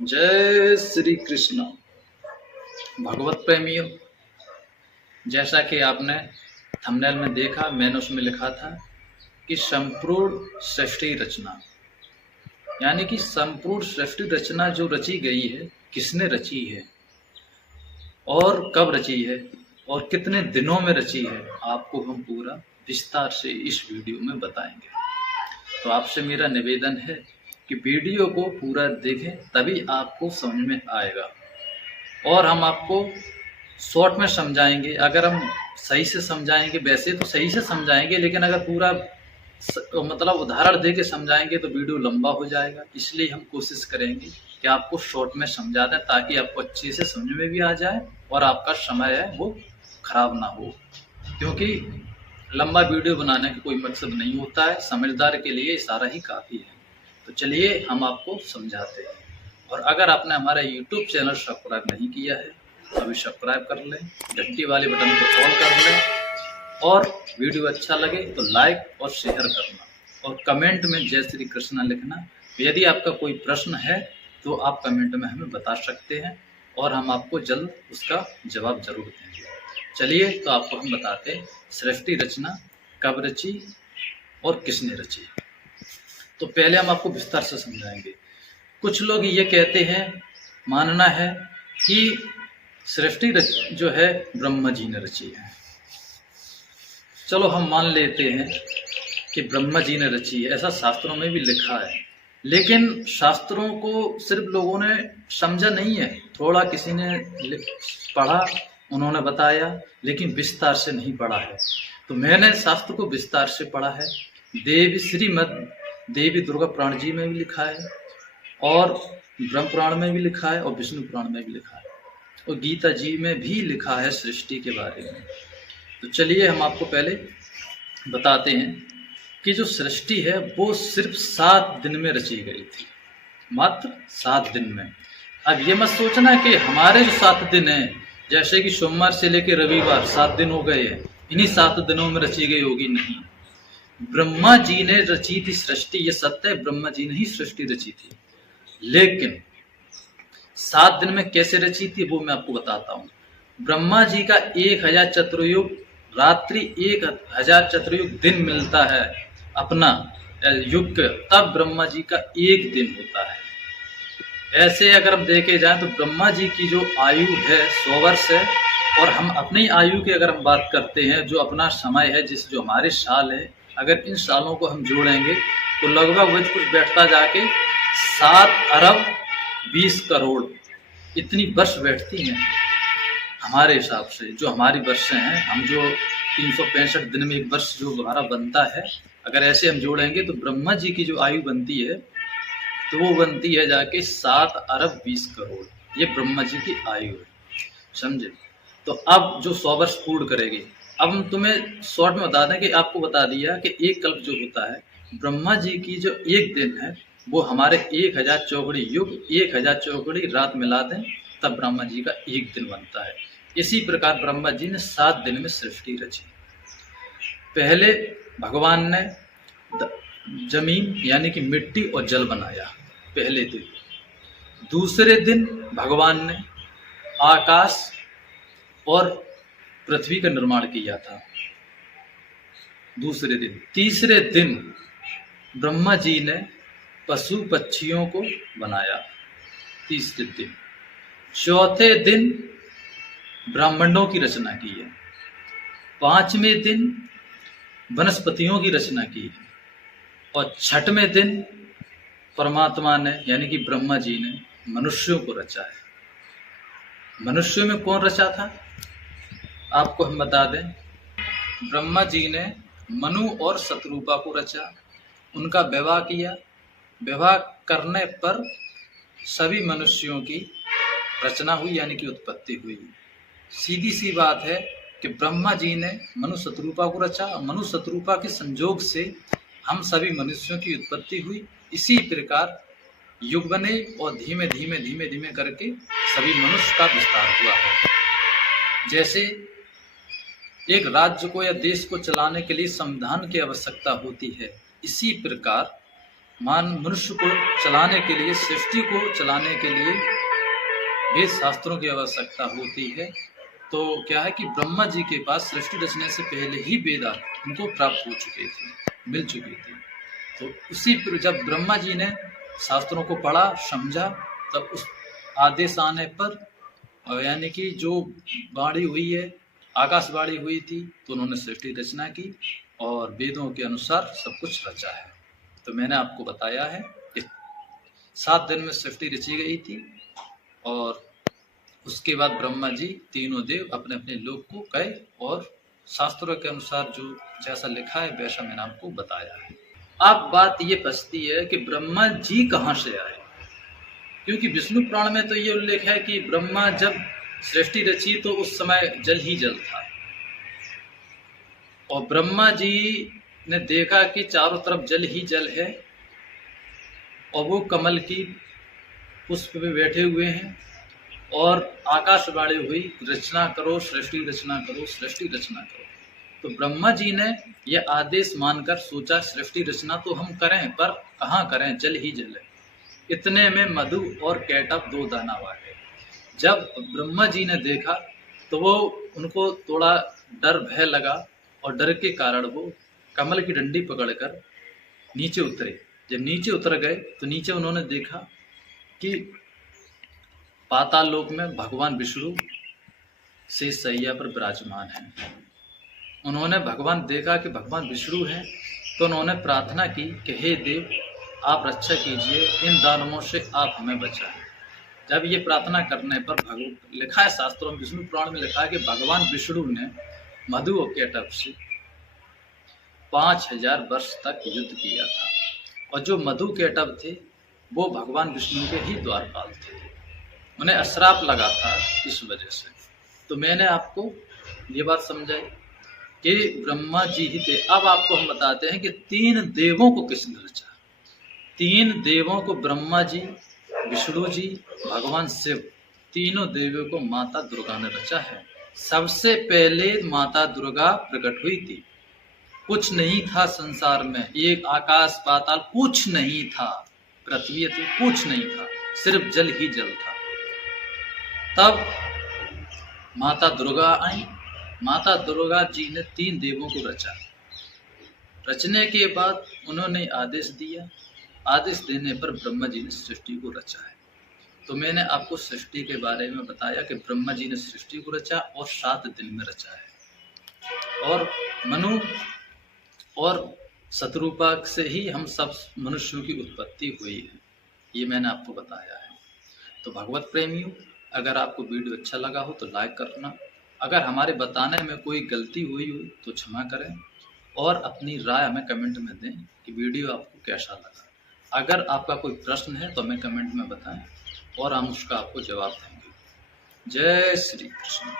जय श्री कृष्ण। भगवत प्रेमियों, जैसा कि आपने थंबनेल में देखा, मैंने उसमें लिखा था कि संपूर्ण सृष्टि रचना, यानी कि संपूर्ण सृष्टि रचना जो रची गई है, किसने रची है और कब रची है और कितने दिनों में रची है, आपको हम पूरा विस्तार से इस वीडियो में बताएंगे। तो आपसे मेरा निवेदन है कि वीडियो को पूरा देखें, तभी आपको समझ में आएगा। और हम आपको शॉर्ट में समझाएंगे। अगर हम सही से समझाएंगे, वैसे तो सही से समझाएंगे, लेकिन अगर पूरा मतलब उदाहरण दे के समझाएंगे तो वीडियो लंबा हो जाएगा। इसलिए हम कोशिश करेंगे कि आपको शॉर्ट में समझा दें, ताकि आपको अच्छे से समझ में भी आ जाए और आपका समय है वो खराब ना हो। क्योंकि लंबा वीडियो बनाने का कोई मकसद नहीं होता है, समझदार के लिए इशारा ही काफ़ी है। तो चलिए हम आपको समझाते हैं। और अगर आपने हमारा YouTube चैनल सब्सक्राइब नहीं किया है तो अभी सब्सक्राइब कर लें, घंटी वाले बटन को ऑन कर लें, और वीडियो अच्छा लगे तो लाइक और शेयर करना, और कमेंट में जय श्री कृष्णा लिखना। यदि आपका कोई प्रश्न है तो आप कमेंट में हमें बता सकते हैं और हम आपको जल्द उसका जवाब जरूर देंगे। चलिए तो आपको हम बताते हैं सृष्टि रचना कब रची और किसने रची। तो पहले हम आपको विस्तार से समझाएंगे। कुछ लोग ये कहते हैं, मानना है कि सृष्टि जो है ब्रह्मा जी ने रची है। चलो हम मान लेते हैं कि ब्रह्मा जी ने रची है, ऐसा शास्त्रों में भी लिखा है। लेकिन शास्त्रों को सिर्फ लोगों ने समझा नहीं है, थोड़ा किसी ने पढ़ा, उन्होंने बताया, लेकिन विस्तार से नहीं पढ़ा है। तो मैंने शास्त्र को विस्तार से पढ़ा है। देवी श्रीमद देवी दुर्गा पुराण जी में भी लिखा है, और ब्रह्म पुराण में भी लिखा है, और विष्णु पुराण में भी लिखा है, और गीता जी में भी लिखा है सृष्टि के बारे में। तो चलिए हम आपको पहले बताते हैं कि जो सृष्टि है वो सिर्फ 7 दिन में रची गई थी, मात्र 7 दिन में। अब ये मत सोचना कि हमारे जो 7 दिन हैं, जैसे कि सोमवार से लेकर रविवार 7 दिन हो गए हैं, इन्हीं 7 दिनों में रची गई होगी। नहीं, ब्रह्मा जी ने रची थी सृष्टि, ये सत्य है, ब्रह्मा जी ने ही सृष्टि रची थी। लेकिन 7 दिन में कैसे रची थी वो मैं आपको बताता हूँ। ब्रह्मा जी का 1000 चतुर्युग रात्रि, 1000 चतुर्युग दिन मिलता है अपना युग, तब ब्रह्मा जी का एक दिन होता है। ऐसे अगर हम देखे जाए तो ब्रह्मा जी की जो आयु है 100 वर्ष है, और हम अपनी आयु की अगर हम बात करते हैं, जो अपना समय है, जो हमारे साल है, अगर इन सालों को हम जोड़ेंगे तो लगभग वह कुछ बैठता जाके 7 अरब 20 करोड़ इतनी वर्ष बैठती हैं हमारे हिसाब से। जो हमारी वर्षें हैं, हम जो 365 दिन में एक वर्ष जो हमारा बनता है, अगर ऐसे हम जोड़ेंगे तो ब्रह्मा जी की जो आयु बनती है तो वो बनती है जाके 7 अरब 20 करोड़। ये ब्रह्मा जी की आयु है, समझे। तो अब जो 100 वर्ष पूर्ण करेगी, अब हम तुम्हें शॉर्ट में बता दें कि आपको बता दिया कि एक कल्प जो होता है, ब्रह्मा जी की जो एक दिन है वो हमारे 1000 चौकड़ी युग, 1000 चौकड़ी रात मिला दें, तब ब्रह्मा जी का एक दिन बनता है। इसी प्रकार ब्रह्मा जी ने 7 दिन में सृष्टि रची। पहले भगवान ने जमीन यानी कि मिट्टी और जल बनाया पहले दिन। दूसरे दिन भगवान ने आकाश और पृथ्वी का निर्माण किया था, दूसरे दिन। तीसरे दिन ब्रह्मा जी ने पशु पक्षियों को बनाया, तीसरे दिन। चौथे दिन ब्राह्मणों की रचना की है। 5वें दिन वनस्पतियों की रचना की है, और 6वें दिन परमात्मा ने यानी कि ब्रह्मा जी ने मनुष्यों को रचा है। मनुष्यों में कौन रचा था आपको हम बता दें। ब्रह्मा जी ने मनु और शत्रुपा को रचा, उनका विवाह किया। विवाह करने पर सभी मनुष्यों की रचना हुई, यानी कि उत्पत्ति हुई। सीधी सी बात है कि ब्रह्मा जी ने मनु शत्रुपा को रचा, और मनु शत्रुपा के संयोग से हम सभी मनुष्यों की उत्पत्ति हुई। इसी प्रकार युग बने, और धीमे धीमे धीमे धीमे करके सभी मनुष्य का विस्तार हुआ है। जैसे एक राज्य को या देश को चलाने के लिए संविधान की आवश्यकता होती है, इसी प्रकार मनुष्य को चलाने के लिए, सृष्टि को चलाने के लिए वेद शास्त्रों की आवश्यकता होती है। तो क्या है कि ब्रह्मा जी के पास सृष्टि रचने से पहले ही वेद उनको प्राप्त हो चुके थे, मिल चुके थे। तो उसी पर जब ब्रह्मा जी ने शास्त्रों को पढ़ा, समझा, तब उस आदेश आने पर, यानी कि जो वाणी हुई है, आकाशवाणी हुई थी, तो उन्होंने सृष्टि रचना की और वेदों के अनुसार सब कुछ रचा है। तो मैंने आपको बताया है कि 7 दिन में सृष्टि रची गई थी और उसके बाद ब्रह्मा जी तीनों देव अपने अपने लोक को गए और शास्त्रों के अनुसार जो जैसा लिखा है वैसा मैंने आपको बताया है। अब बात ये बचती है कि ब्रह्मा जी कहाँ से आए, क्योंकि विष्णु पुराण में तो ये उल्लेख है कि ब्रह्मा जब सृष्टि रची तो उस समय जल ही जल था और ब्रह्मा जी ने देखा कि चारों तरफ जल ही जल है और वो कमल की पुष्प पे बैठे हुए हैं और आकाशवाणी हुई, रचना करो, सृष्टि रचना करो, सृष्टि रचना करो। तो ब्रह्मा जी ने यह आदेश मानकर सोचा सृष्टि रचना तो हम करें, पर कहाँ करें, जल ही जल है। इतने में मधु और कैटभ 2 दानव आ गए। जब ब्रह्मा जी ने देखा तो वो उनको थोड़ा डर भय लगा और डर के कारण वो कमल की डंडी पकड़कर नीचे उतरे। जब नीचे उतर गए तो नीचे उन्होंने देखा कि पाताल लोक में भगवान विष्णु शेष शैया पर विराजमान हैं। उन्होंने भगवान देखा कि भगवान विष्णु हैं, तो उन्होंने प्रार्थना की कि हे देव, आप रक्षा कीजिए, इन दानवों से आप हमें बचाएं। जब ये प्रार्थना करने पर लिखा है शास्त्रों में, विष्णु पुराण में लिखा है कि भगवान विष्णु ने मधु और कैटभ से 5000 वर्ष तक युद्ध किया था और जो मधु कैटभ थे वो भगवान विष्णु के ही द्वारपाल थे, उन्हें अश्राप लगा था इस वजह से। तो मैंने आपको ये बात समझाई कि ब्रह्मा जी ही थे। अब आपको हम बताते हैं कि 3 देवों को किसने रचा। 3 देवों को ब्रह्मा जी, विष्णु जी, भगवान शिव, तीनों देवियों को माता दुर्गा ने रचा है। सबसे पहले माता दुर्गा प्रकट हुई थी। कुछ नहीं था संसार में, एक आकाश पाताल कुछ नहीं था, पृथ्वी तो कुछ नहीं था, सिर्फ जल ही जल था। तब माता दुर्गा आई। माता दुर्गा जी ने 3 देवों को रचा। रचने के बाद उन्होंने आदेश दिया। आदेश देने पर ब्रह्मा जी ने सृष्टि को रचा है। तो मैंने आपको सृष्टि के बारे में बताया कि ब्रह्मा जी ने सृष्टि को रचा और 7 दिन में रचा है और मनु और शत्रुपा से ही हम सब मनुष्यों की उत्पत्ति हुई है, ये मैंने आपको बताया है। तो भगवत प्रेमियों, अगर आपको वीडियो अच्छा लगा हो तो लाइक करना। अगर हमारे बताने में कोई गलती हुई हो तो क्षमा करें और अपनी राय हमें कमेंट में दें कि वीडियो आपको कैसा लगा। अगर आपका कोई प्रश्न है तो हमें कमेंट में बताएं और हम उसका आपको जवाब देंगे। जय श्री कृष्ण।